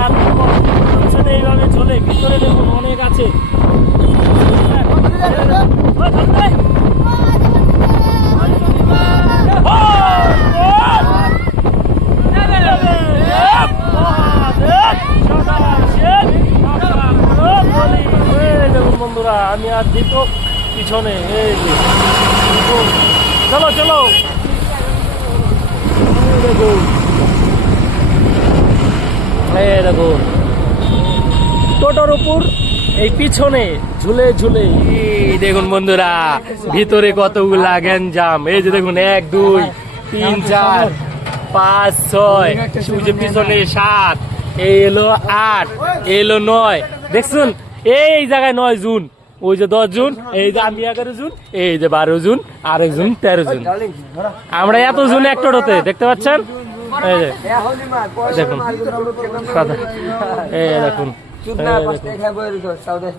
আর পিছনে এইভাবে চলে, ভিতরে দেখুন অনেক আছে। দেখুন বন্ধুরা, আমি আর দ্বিতীয় পিছনে, এই যে চলো চলো দেখুন, এই দেখুন টোটোর উপর এই পিছনে ঝুলে ঝুলে, এই দেখুন বন্ধুরা ভিতরে কতগুলা গ্যাঞ্জাম। এই যে দেখুন 1 2 3 4 5 6, যে পিছনে 7, এই এলো 8, এলো 9, দেখছুন এই জায়গায় 9 জুন, ওই যে 10 জুন, এই যে আমি 11 জুন, এই যে 12 জুন, আরেক জুন 13 জুন। আমরা এত জুন এক টোটোতে, দেখতে পাচ্ছেন? এই যে দেখুন, এই দেখুন, এই দেখুন।